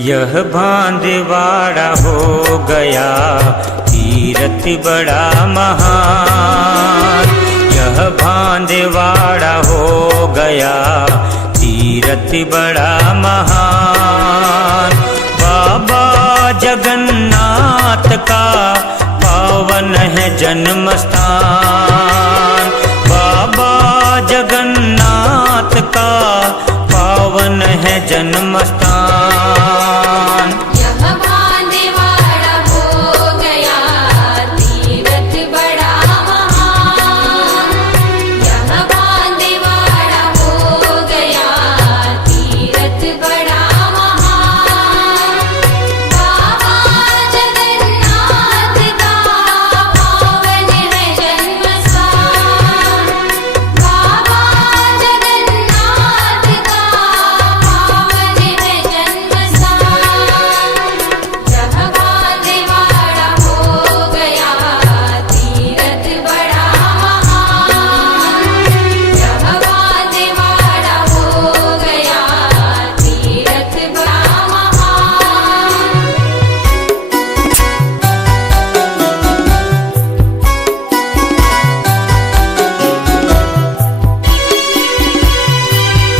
यह भांदवाड़ा हो गया तीरथ बड़ा महान। यह भांदवाड़ा हो गया तीरथ बड़ा महान। बाबा जगन्नाथ का पावन है जन्म स्थान। बाबा जगन्नाथ का पावन है जन्म स्थान।